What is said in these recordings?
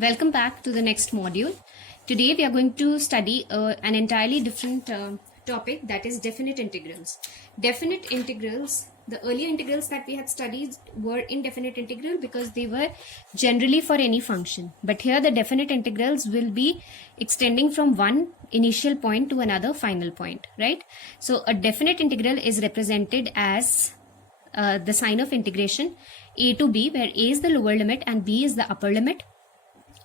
Welcome back to the next module. Today we are going to study an entirely different topic, that is definite integrals. Definite integrals, the earlier integrals that we had studied were indefinite integral because they were generally for any function. But here the definite integrals will be extending from one initial point to another final point, right? So a definite integral is represented as the sign of integration a to b, where a is the lower limit and b is the upper limit,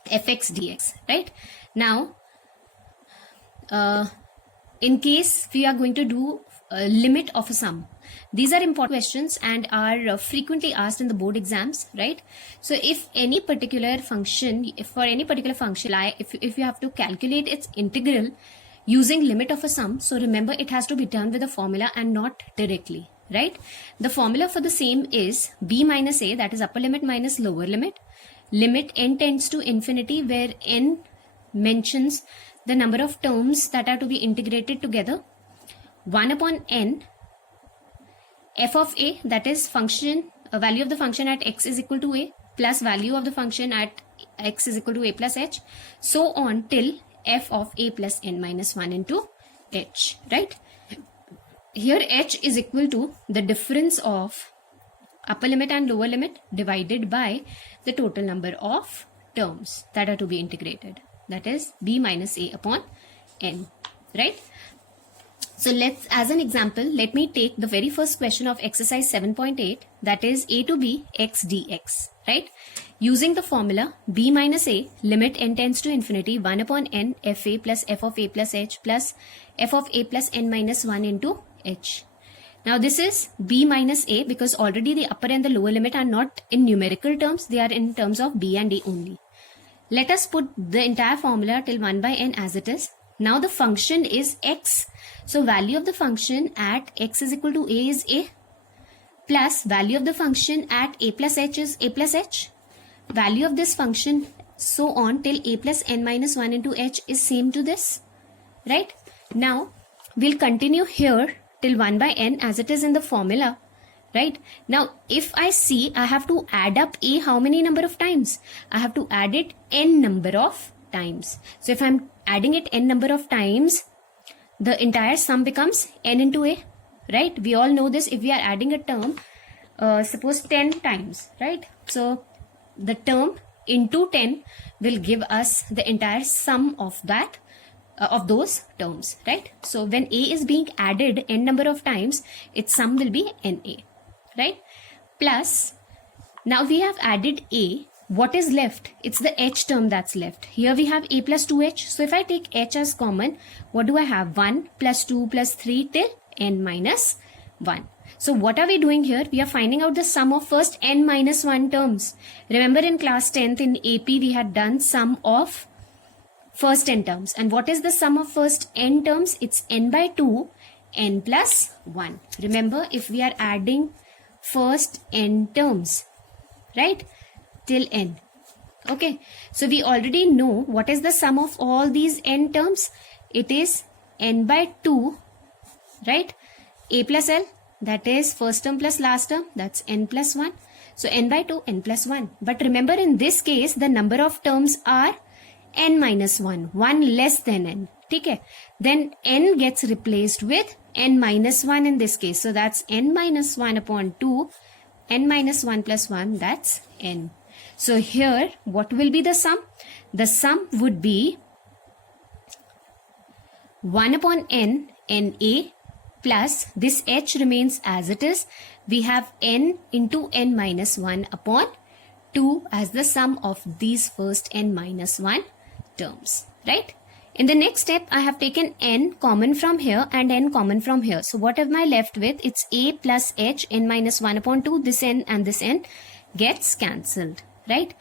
fx dx, right? Now in case we are going to do a limit of a sum, these are important questions and are frequently asked in the board exams, right? So if any particular function, if you have to calculate its integral using limit of a sum, so remember it has to be done with a formula and not directly, right? The formula for the same is b minus a, that is upper limit minus lower limit, limit n tends to infinity, where n mentions the number of terms that are to be integrated together, 1 upon n, f of a, that is function, value of the function at x is equal to a, plus value of the function at x is equal to a plus h, so on till f of a plus n minus 1 into h, right? Here h is equal to the difference of upper limit and lower limit divided by the total number of terms that are to be integrated, that is b minus a upon n, right? So let's, as an example, let me take the very first question of exercise 7.8, that is a to b x dx, right? Using the formula b minus a, limit n tends to infinity, 1 upon n fa plus f of a plus h plus f of a plus n minus 1 into h. Now this is b minus a because already the upper and the lower limit are not in numerical terms, they are in terms of b and a only. Let us put the entire formula till 1 by n as it is. Now the function is x. So value of the function at x is equal to a is a, plus value of the function at a plus h is a plus h. Value of this function so on till a plus n minus 1 into h is same to this, right? Now we'll continue here till 1 by n as it is in the formula, right? Now if I see I have to add up a how many number of times? I have to add it n number of times. So if I'm adding it n number of times, the entire sum becomes n into a, right? We all know this. If we are adding a term, suppose 10 times, right? So the term into 10 will give us the entire sum of that, of those terms, right? So when a is being added n number of times, its sum will be na, right? Plus, now we have added a, what is left? It's the h term that's left. Here we have a plus 2h. So if I take h as common, what do I have? 1 plus 2 plus 3 till n minus 1. So what are we doing here? We are finding out the sum of first n minus 1 terms. Remember in class 10th in AP we had done sum of first n terms. And what is the sum of first n terms? It's n by 2, n plus 1. Remember, if we are adding first n terms, right, till n. Okay, so we already know what is the sum of all these n terms. It is n by 2, right, a plus l, that is first term plus last term, that's n plus 1. So n by 2, n plus 1. But remember in this case, the number of terms are n minus 1, 1 less than n. Okay, then n gets replaced with n minus 1 in this case. So that's n minus 1 upon 2, n minus 1 plus 1, that's n. So here, what will be the sum? The sum would be 1 upon n, na, plus this h remains as it is. We have n into n minus 1 upon 2 as the sum of these first n minus 1 terms, right? In the next step, I have taken n common from here and n common from here. So what am I left with? It's a plus h, n minus 1 upon 2. This n and this n gets cancelled, right?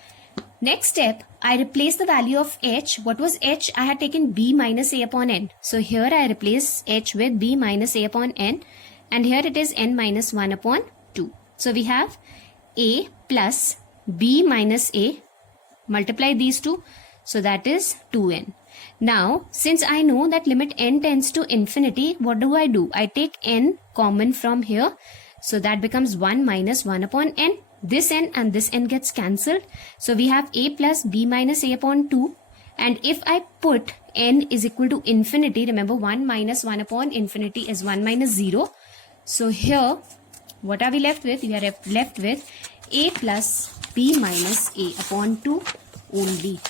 Next step, I replace the value of h. What was h? I had taken b minus a upon n. So here I replace h with b minus a upon n. And here it is n minus 1 upon 2. So we have a plus b minus a. Multiply these two. So that is 2n. Now, since I know that limit n tends to infinity, what do? I take n common from here. So that becomes 1 minus 1 upon n. this n and this n gets cancelled. So we have a plus b minus a upon 2. And if I put n is equal to infinity, remember 1 minus 1 upon infinity is 1 minus 0. So here, what are we left with? We are left with a plus b minus a upon 2 only.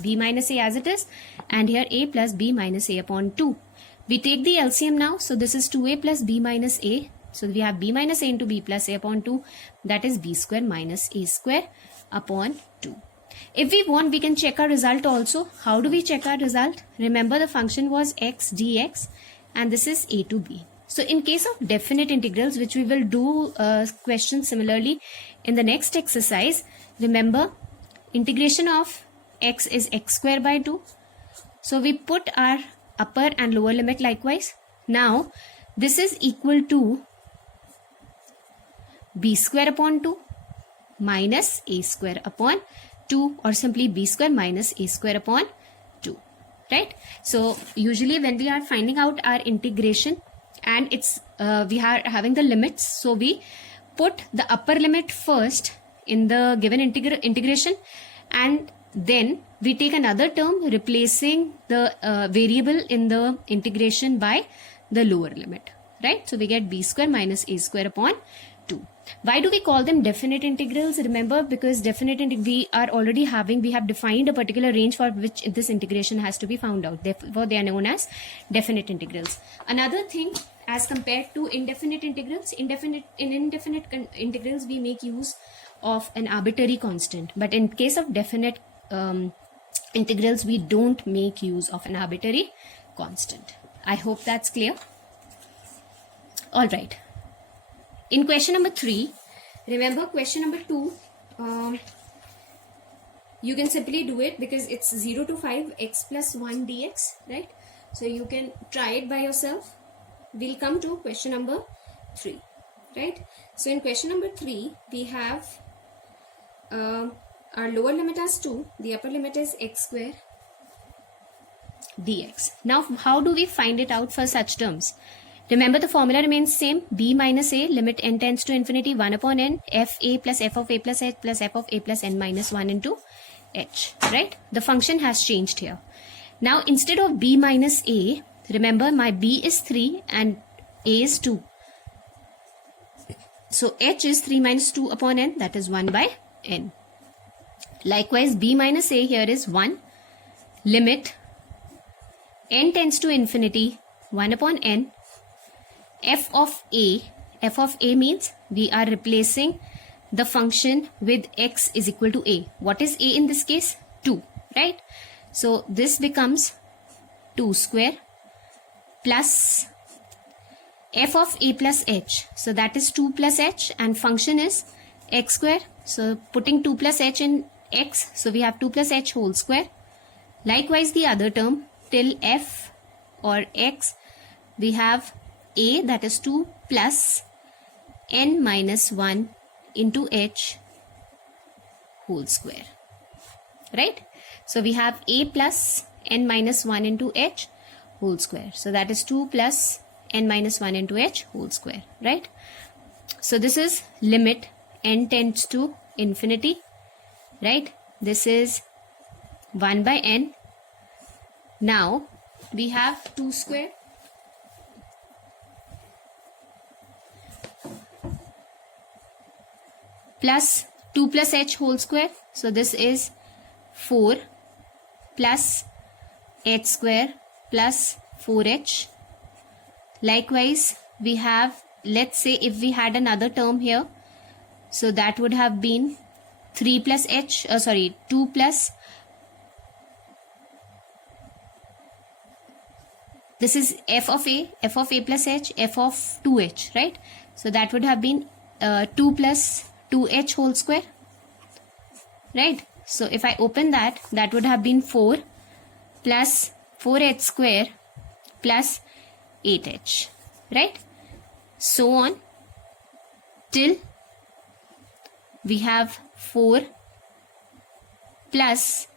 B minus a as it is, and here a plus b minus a upon 2. We take the LCM now, so this is 2a plus b minus a. So we have b minus a into b plus a upon 2, that is b square minus a square upon 2. If we want, we can check our result also. How do we check our result? Remember, the function was x dx, and this is a to b. So in case of definite integrals, which we will do questions similarly in the next exercise, remember, integration of x is x square by 2. So we put our upper and lower limit likewise. Now this is equal to b square upon 2 minus a square upon 2, or simply b square minus a square upon 2, right? So usually when we are finding out our integration and it's we are having the limits, so we put the upper limit first in the given integration, and then we take another term replacing the variable in the integration by the lower limit, right? So we get b square minus a square upon 2. Why do we call them definite integrals? Remember, because we have defined a particular range for which this integration has to be found out. Therefore, they are known as definite integrals. Another thing, as compared to indefinite integrals, in indefinite integrals we make use of an arbitrary constant, but in case of definite integrals we don't make use of an arbitrary constant. I hope that's clear. All right. In question number 3, remember question number 2, you can simply do it because it's 0 to 5 x plus 1 dx, right? So you can try it by yourself. We'll come to question number 3, right? So in question number 3, we have our lower limit as 2, the upper limit is x square dx. Now how do we find it out for such terms? Remember, the formula remains same, b minus a, limit n tends to infinity, 1 upon n, f a plus f of a plus h plus f of a plus n minus 1 into h, right? The function has changed here. Now instead of b minus a, remember my b is 3 and a is 2. So h is 3 minus 2 upon n, that is 1 by n. Likewise, b minus a here is 1, limit n tends to infinity, 1 upon n, f of a means we are replacing the function with x is equal to a. What is a in this case? 2, right? So this becomes 2 square plus f of a plus h. So that is 2 plus h, and function is x square. So putting 2 plus h in x, so we have 2 plus h whole square. Likewise, the other term till f or x, we have a, that is 2 plus n minus 1 into h whole square, right? So we have a plus n minus 1 into h whole square. So that is 2 plus n minus 1 into h whole square, right? So this is limit n tends to infinity, right? This is 1 by n. Now we have 2 square plus 2 plus h whole square. So this is 4 plus h square plus 4h. Likewise, we have, let's say if we had another term here, so that would have been 2 plus, this is f of a plus h, f of 2h, right? So that would have been 2 plus 2h whole square, right? So if I open that, that would have been 4 plus 4h square plus 8h, right? So on till we have 4 plus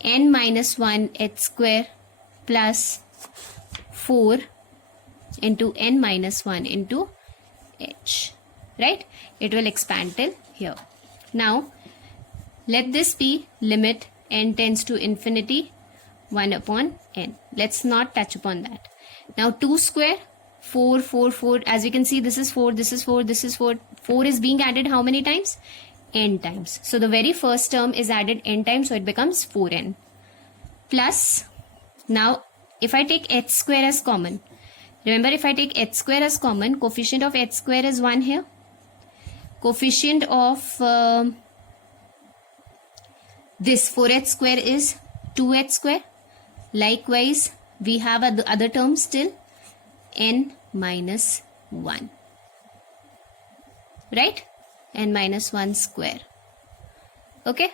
n minus 1 h square plus 4 into n minus 1 into h, right? It will expand till here. Now, let this be limit n tends to infinity 1 upon n. Let's not touch upon that. Now 2 square, 4, 4, 4. As we can see, this is 4, this is 4, this is 4. 4 is being added how many times? N times. So the very first term is added n times, so it becomes 4n. Plus, now if I take h square as common, remember if I take h square as common, coefficient of h square is 1 here. Coefficient of this 4h square is 2h square. Likewise, we have other terms still, n minus 1. Right? N minus 1 square. Okay?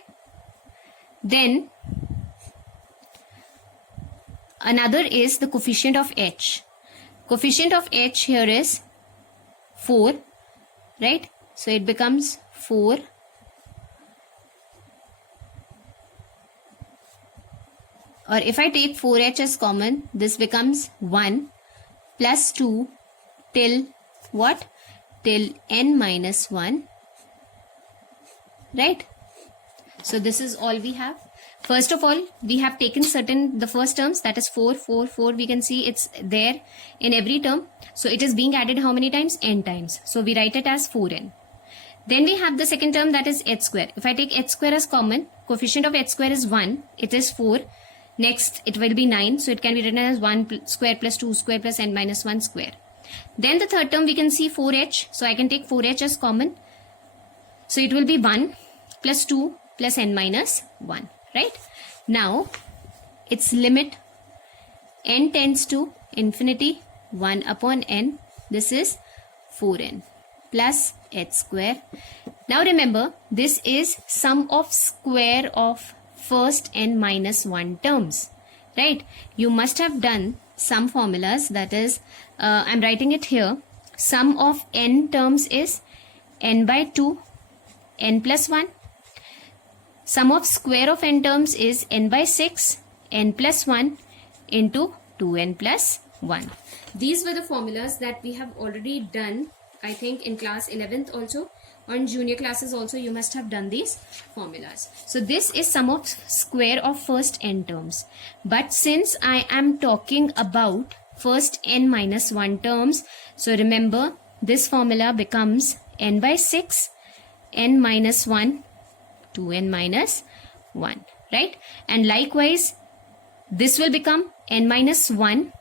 Then, another is the coefficient of h. Coefficient of h here is 4. Right? So, it becomes 4. Or if I take 4h as common, this becomes 1 plus 2 till what? Till n minus 1. Right? So this is all we have. First of all, we have taken the first terms, that is 4, 4, 4. We can see it's there in every term. So it is being added how many times? N times. So we write it as 4n. Then we have the second term, that is h square. If I take h square as common, coefficient of h square is 1. It is 4. Next, it will be 9. So it can be written as 1 square plus 2 square plus n minus 1 square. Then the third term, we can see 4h. So I can take 4h as common. So it will be 1 plus 2 plus n minus 1. Right? Now, its limit n tends to infinity 1 upon n. This is 4n plus h square. Now remember, this is sum of square of first n minus 1 terms. Right? You must have done some formulas, that is, I'm writing it here. Sum of n terms is n by 2, n plus 1. Sum of square of n terms is n by 6, n plus 1 into 2n plus 1. These were the formulas that we have already done, I think, in class 11th also. On junior classes also you must have done these formulas. So this is sum of square of first n terms. But since I am talking about first n minus 1 terms, so remember this formula becomes n by 6, n minus 1, 2n minus 1. Right? And likewise, this will become n minus 1,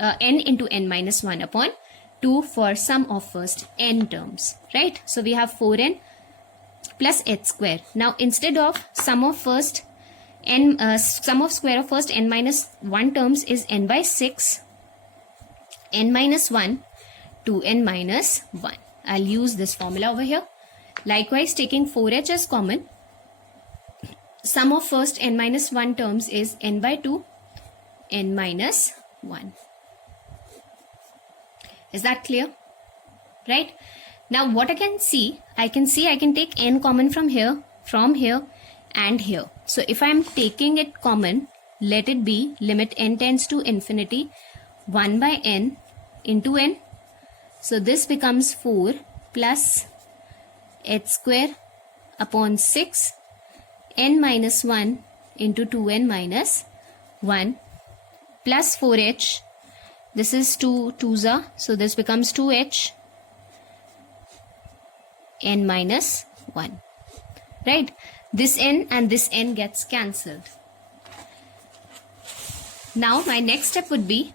n into n minus 1 upon 2 for sum of first n terms. Right? So we have 4n plus h square. Now instead of sum of first n, sum of square of first n minus 1 terms is n by 6, n minus 1, 2n minus 1. I'll use this formula over here. Likewise, taking 4h as common, sum of first n minus 1 terms is n by 2, n minus 1. Is that clear? Right? Now what I can take n common from here, and here. So if I am taking it common, let it be limit n tends to infinity 1 by n into n. So this becomes 4 plus h square upon 6 n minus 1 into 2n minus 1 plus 4h. This is 2 2s, so this becomes 2h n minus 1. Right? This n and this n gets cancelled. Now my next step would be,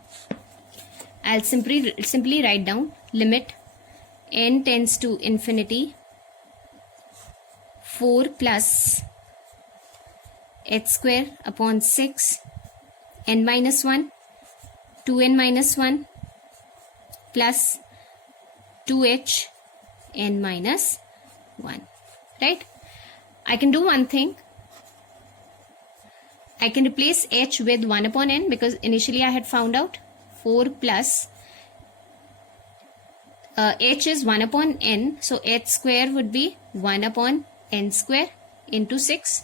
I'll simply write down limit n tends to infinity 4 plus h square upon 6 n minus 1, 2n minus 1 plus 2h n minus 1. Right? I can do one thing. I can replace h with 1 upon n, because initially I had found out 4 plus h is 1 upon n. So h square would be 1 upon n square into 6.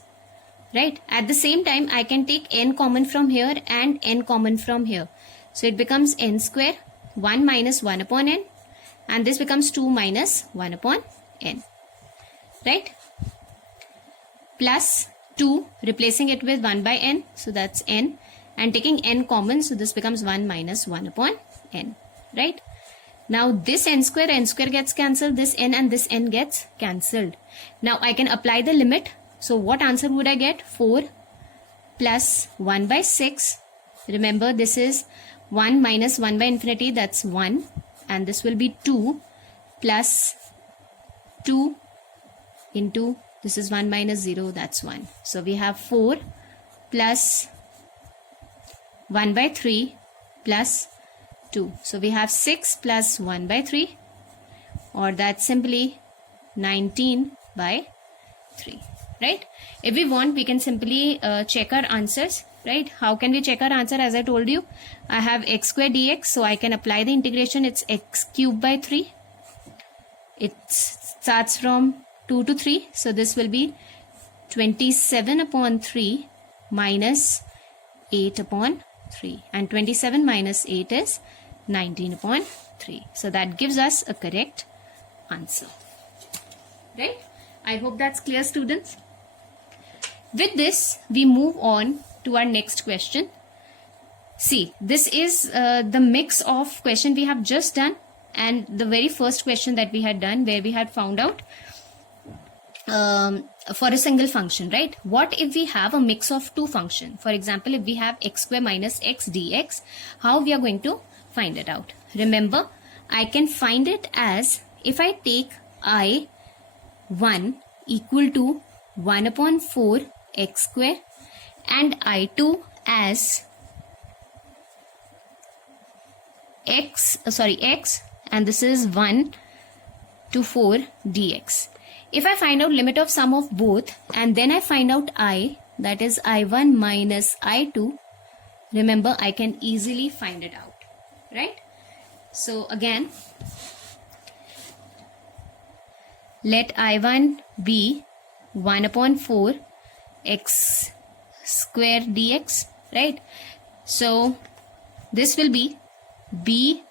Right? At the same time, I can take n common from here and n common from here. So it becomes n square, 1 minus 1 upon n, and this becomes 2 minus 1 upon n, right? Plus 2, replacing it with 1 by n, so that's n, and taking n common, so this becomes 1 minus 1 upon n, right? Now this n square gets cancelled, this n and this n gets cancelled. Now I can apply the limit. So what answer would I get? 4 plus 1 by 6. Remember, this is 1 minus 1 by infinity, that's 1, and this will be 2 plus 2 into, this is 1 minus 0, that's 1. So we have 4 plus 1 by 3 plus 2. So we have 6 plus 1 by 3, or that's simply 19 by 3, right? If we want, we can simply check our answers, right? How can we check our answer? As I told you, I have x square dx, so I can apply the integration. It's x cubed by 3. It starts from 2 to 3, so this will be 27 upon 3 minus 8 upon 3, and 27 minus 8 is 19 upon 3. So that gives us a correct answer, right? I hope that's clear, students. With this, we move on to our next question. See, this is the mix of question we have just done and the very first question that we had done, where we had found out for a single function, right? What if we have a mix of two functions? For example, if we have x square minus x dx, how we are going to find it out? Remember, I can find it as, if I take I1 equal to 1 upon 4 x square and I2 as x, and this is 1 to 4 dx. If I find out limit of sum of both and then I find out I, that is I1 minus I2, remember, I can easily find it out, right? So again, let I1 be 1 upon 4 x square dx, right? So this will be b,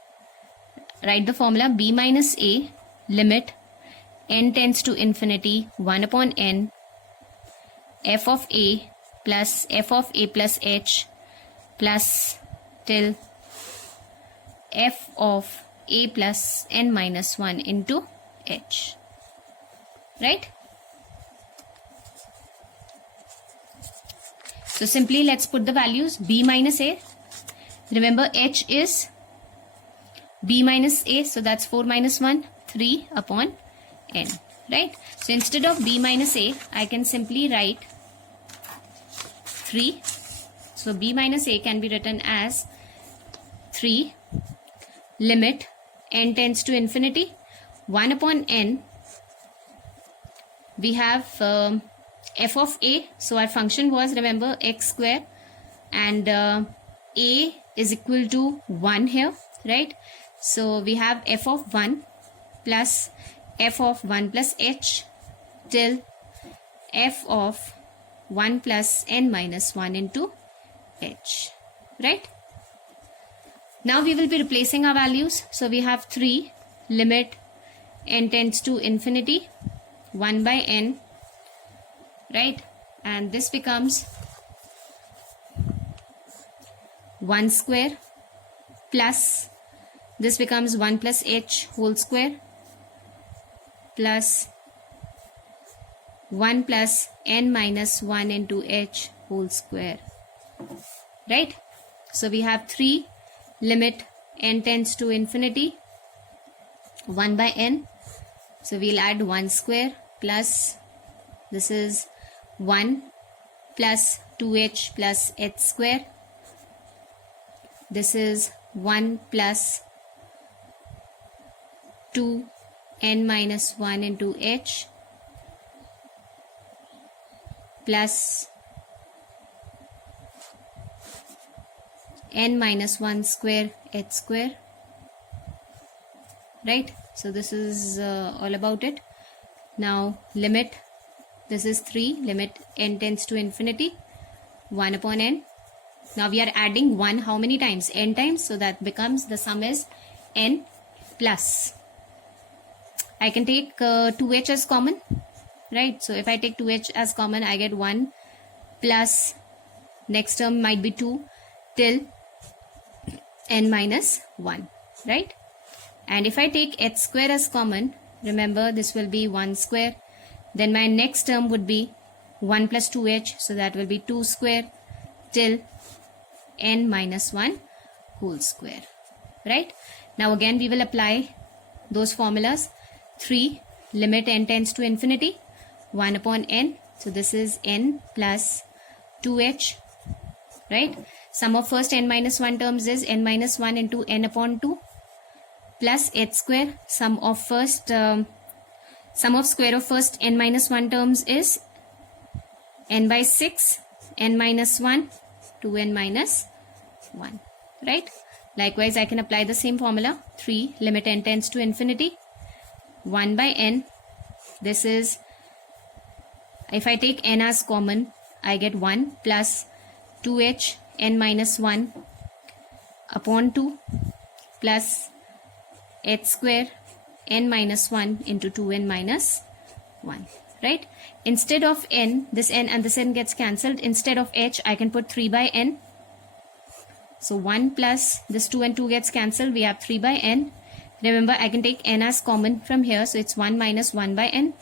write the formula, b minus a, limit n tends to infinity 1 upon n, f of a plus h plus till f of a plus n minus 1 into h, right? So simply let's put the values. B minus a, remember h is b minus a, so that's 4 minus 1, 3 upon n, right? So instead of b minus a, I can simply write 3. So b minus a can be written as 3, limit n tends to infinity 1 upon n. We have f of a, so our function was, remember, x square, and a is equal to 1 here, right? So we have f of 1 plus f of 1 plus h till f of 1 plus n minus 1 into h, right? Now we will be replacing our values. So we have 3, limit n tends to infinity 1 by n, right? And this becomes 1 square plus, this becomes 1 plus h whole square plus 1 plus n minus 1 into h whole square, right? So we have 3, limit n tends to infinity 1 by n. So we'll add 1 square plus, this is 1 plus 2h plus h square. This is 1 plus 2 n minus 1 into h plus n minus 1 square h square, right? So this is all about it. Now limit, this is 3, limit n tends to infinity 1 upon n. Now we are adding 1 how many times? N times, so that becomes, the sum is n plus I can take 2h as common, right? So if I take 2h as common, I get 1 plus next term might be 2 till n minus 1, right? And if I take h square as common, remember this will be 1 square. Then my next term would be 1 plus 2h, so that will be 2 square till n minus 1 whole square, right? Now again we will apply those formulas. 3, limit n tends to infinity, 1 upon n. So this is n plus 2h, right? Sum of first n minus 1 terms is n minus 1 into n upon 2 plus h square. Sum of square of first n minus 1 terms is n by 6, n minus 1, 2n minus 1, right? Likewise, I can apply the same formula. 3, limit n tends to infinity, 1 by n. This is, if I take n as common, I get 1 plus 2h n minus 1 upon 2 plus h square n minus 1 into 2n minus 1, right? Instead of n, this n and this n gets cancelled. Instead of h, I can put 3 by n. So 1 plus this 2 and 2 gets cancelled. We have 3 by n. Remember, I can take n as common from here. So it's 1 minus 1 by n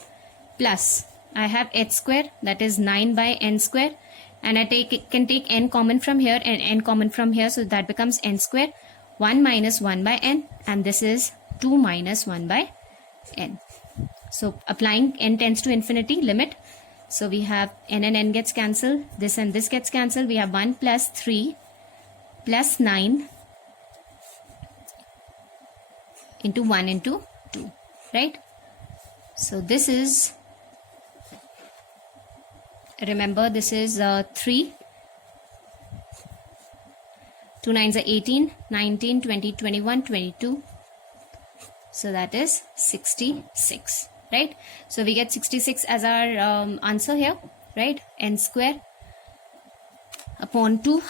plus I have h square, that is 9 by n square. And I can take n common from here and n common from here. So that becomes n square. 1 minus 1 by n, and this is 2 minus 1 by n. So applying n tends to infinity limit. So we have n and n gets cancelled. This and this gets cancelled. We have 1 plus 3 plus 9 into 1 into 2, right? So this is, remember, this is 3. 2 9s are 18, 19, 20, 21, 22. So that is 66, right? So we get 66 as our answer here, right? N square upon 2,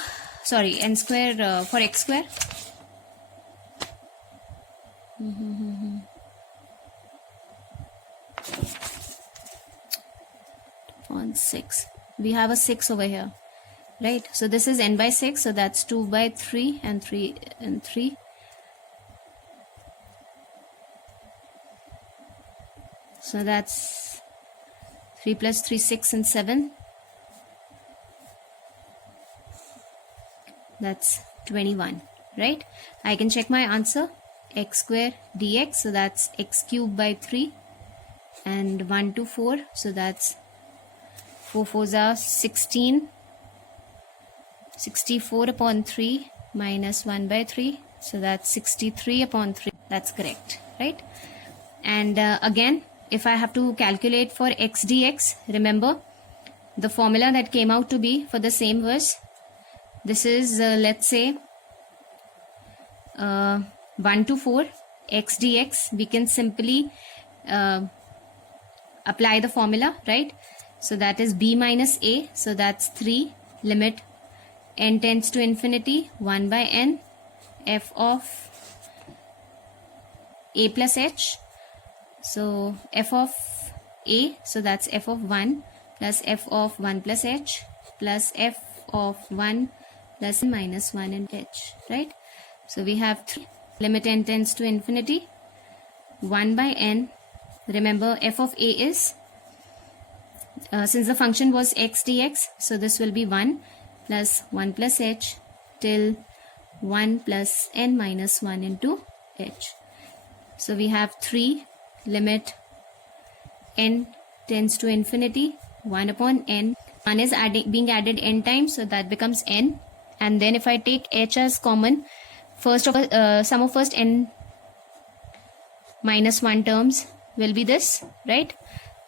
sorry, n square for x square. On 6. We have a 6 over here, right? So this is n by 6, so that's 2 by 3 and 3 and 3. So that's 3 plus 3, 6 and 7. That's 21, right? I can check my answer. X square dx, so that's x cubed by 3, and 1 to 4, so that's 4 4s are 16. 64 upon 3 minus 1 by 3, so that's 63 upon 3. That's correct, right? And again, if I have to calculate for x dx, remember the formula that came out to be for the same was, this is let's say 1 to 4 x dx. We can simply apply the formula, right? So that is b minus a, so that's 3, limit n tends to infinity, 1 by n, f of a plus h. So f of a, so that's f of 1 plus f of 1 plus h plus f of 1 plus minus 1 and h, right? So we have 3, limit n tends to infinity, 1 by n. Remember, f of a is, since the function was x dx, so this will be 1 plus 1 plus h till 1 plus n minus 1 into h. So we have 3, limit n tends to infinity, 1 upon n. 1 is being added n times, so that becomes n. And then if I take h as common, first of sum of first n minus 1 terms will be this, right?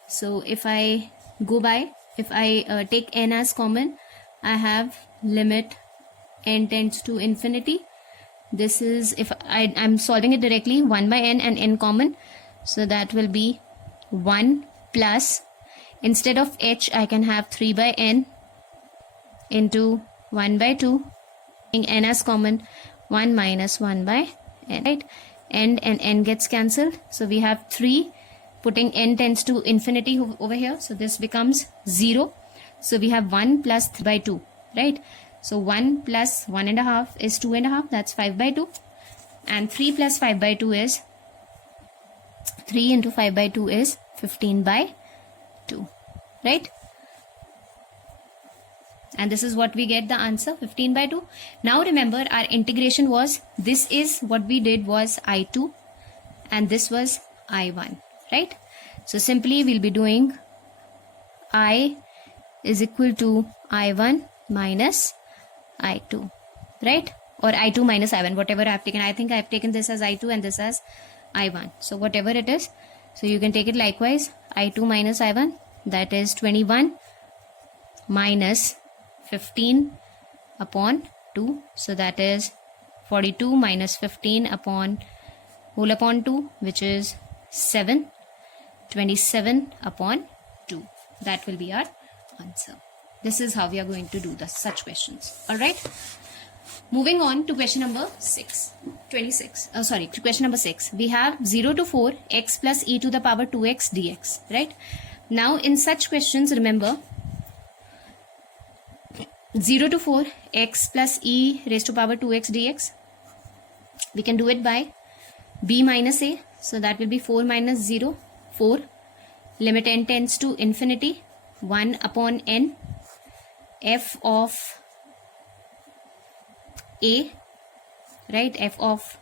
So if I go by, if I take n as common, I have limit n tends to infinity. This is, if I'm solving it directly, 1 by n and n common, so that will be 1 plus, instead of h I can have 3 by n into 1 by 2, n as common, 1 minus 1 by n, right? And n gets cancelled, so we have 3 putting n tends to infinity over here, so this becomes 0. So we have 1 plus 3 by 2, right? So 1 plus 1.5 is 2.5, that's 5 by 2. And 3 plus 5 by 2 is 3 into 5 by 2 is 15 by 2, right? And this is what we get the answer, 15 by 2. Now remember, our integration was, this is what we did was I2 and this was I1, right? So simply we'll be doing I is equal to I1 minus I2, right? Or I2 minus I1, whatever I have taken. I think I have taken this as I2 and this as I1. So whatever it is, so you can take it likewise, I2 minus I1, that is 21 minus 15 upon 2. So that is 42 minus 15 upon whole upon 2, which is 7. 27 upon 2. That will be our answer. This is how we are going to do such questions. Alright. Moving on to question number 6. Question number 6. We have 0 to 4 x plus e to the power 2x dx. Right. Now in such questions, remember 0 to 4 x plus e raised to power 2x dx. We can do it by b minus a. So that will be 4 minus 0, 4. Limit n tends to infinity, 1 upon n, f of a, right, f of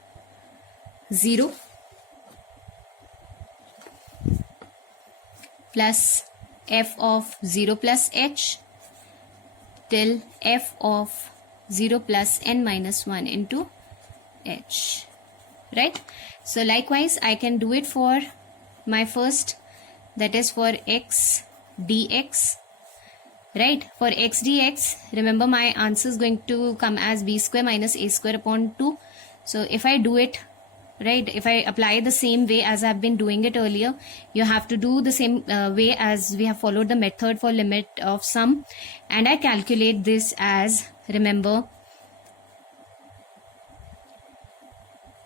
0 plus f of 0 plus h till f of 0 plus n minus 1 into h, right? So likewise I can do it for my first, that is for x dx, right? For x dx, remember my answer is going to come as b square minus a square upon 2. So if I do it, right, if I apply the same way as I've been doing it earlier, you have to do the same way as we have followed the method for limit of sum, and I calculate this as, remember,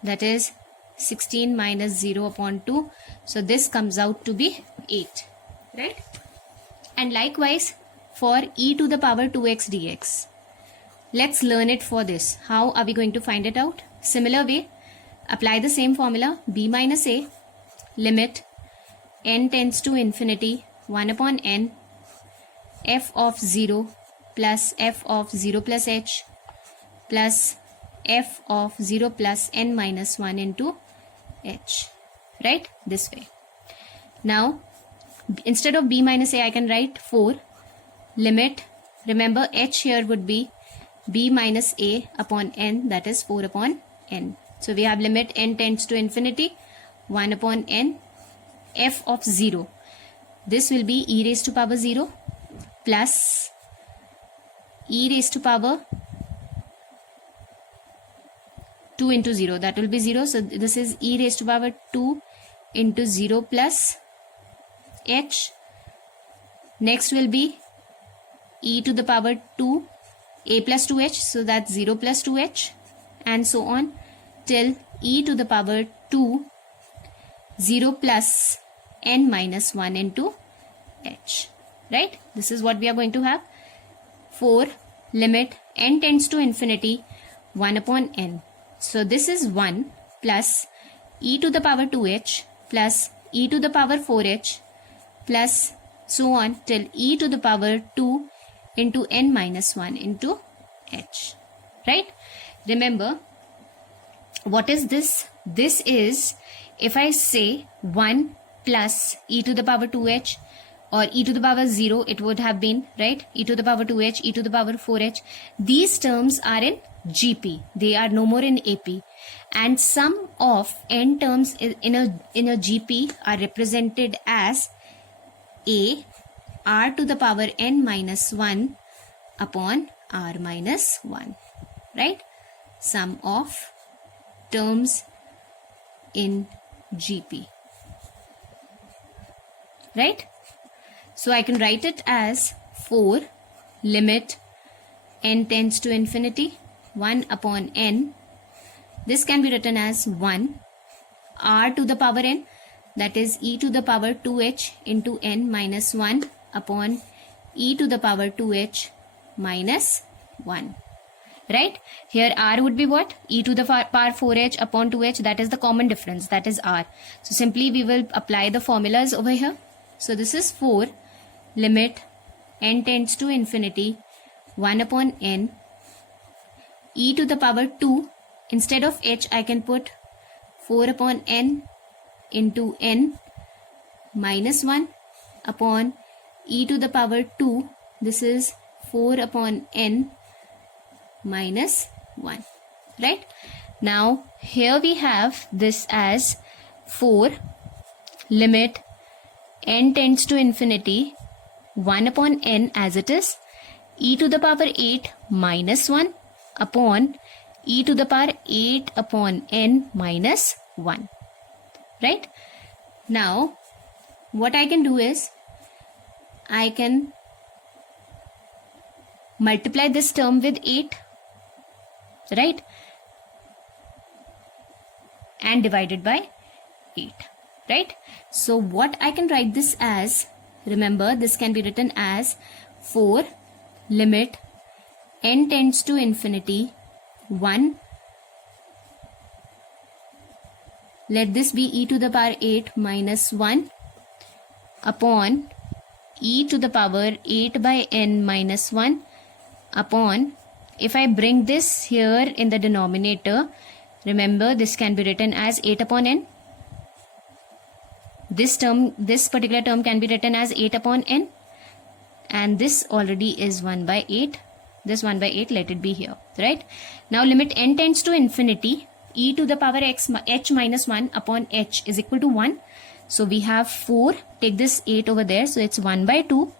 that is 16 minus 0 upon 2. So this comes out to be 8, right? And likewise for e to the power 2x dx. Let's learn it for this. How are we going to find it out? Similar way, apply the same formula, b minus a, limit n tends to infinity, 1 upon n, f of 0 plus f of 0 plus h plus f of 0 plus n minus 1 into h, right? This way. Now instead of b minus a, I can write 4, limit, remember h here would be b minus a upon n, that is 4 upon n. So we have limit n tends to infinity, 1 upon n, f of 0, this will be e raised to power 0 plus e raised to power 2 into 0, that will be 0. So this is e raised to power 2 into 0 plus h. Next will be e to the power 2 a plus 2h, so that's 0 plus 2h, and so on till e to the power 2 0 plus n minus 1 into h, right? This is what we are going to have. 4, limit n tends to infinity, 1 upon n. So this is 1 plus e to the power 2h plus e to the power 4h plus so on till e to the power 2 into n minus 1 into h, right? Remember, what is this? This is, if I say 1 plus e to the power 2h or e to the power 0, it would have been, right, e to the power 2h, e to the power 4h. These terms are in GP. They are no more in AP. And sum of n terms in a GP are represented as a r to the power n minus 1 upon r minus 1, right? Sum of terms in GP, right? So I can write it as 4, limit n tends to infinity, 1 upon n. This can be written as 1 r to the power n. that is e to the power 2h into n minus 1 upon e to the power 2h minus 1. Right? Here r would be what? E to the power 4h upon 2h. That is the common difference. That is r. So simply we will apply the formulas over here. So this is 4 limit n tends to infinity 1 upon n e to the power 2. Instead of h I can put 4 upon n into n minus 1 upon e to the power 2. This is 4 upon n minus 1. Right? Now here we have this as 4 limit n tends to infinity 1 upon n as it is e to the power 8 minus 1 upon e to the power 8 upon n minus 1. Right? Now what I can do is I can multiply this term with 8, right, and divide it by 8, right? So what I can write this as, remember this can be written as 4 limit n tends to infinity 1, let this be e to the power 8 minus 1 upon e to the power 8 by n minus 1 upon, if I bring this here in the denominator, remember this can be written as 8 upon n. This particular term can be written as 8 upon n, and this already is 1 by 8. This 1 by 8, let it be here, right? Now limit n tends to infinity, e to the power h minus 1 upon h is equal to 1. So we have 4, take this 8 over there, so it's 1 by 2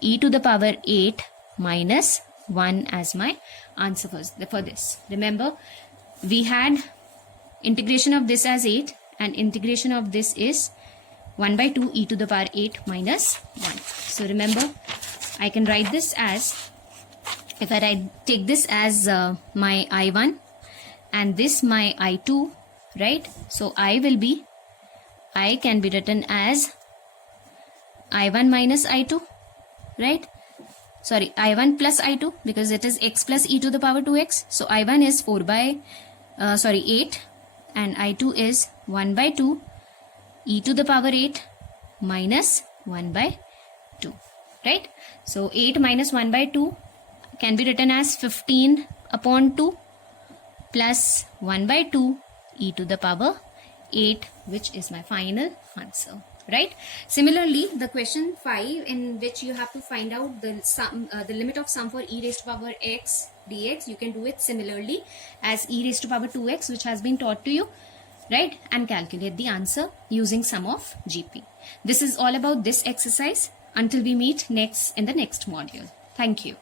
e to the power 8 minus 1 as my answer for this. Remember, we had integration of this as 8 and integration of this is 1 by 2 e to the power 8 minus 1. So remember, I can write this as, if I take this as my I1 and this my I2, right? So I can be written as I1 minus I2, right? Sorry, I1 plus I2, because it is x plus e to the power 2x. So I1 is 8 and I2 is 1 by 2 e to the power 8 minus 1 by 2, right? So 8 minus 1 by 2 can be written as 15 upon 2 plus 1 by 2 e to the power 8, which is my final answer. Right? Similarly, the question 5, in which you have to find out the limit of sum for e raised to power x dx, you can do it similarly as e raised to power 2x, which has been taught to you, right? And calculate the answer using sum of GP. This is all about this exercise. Until we meet next in the next module. Thank you.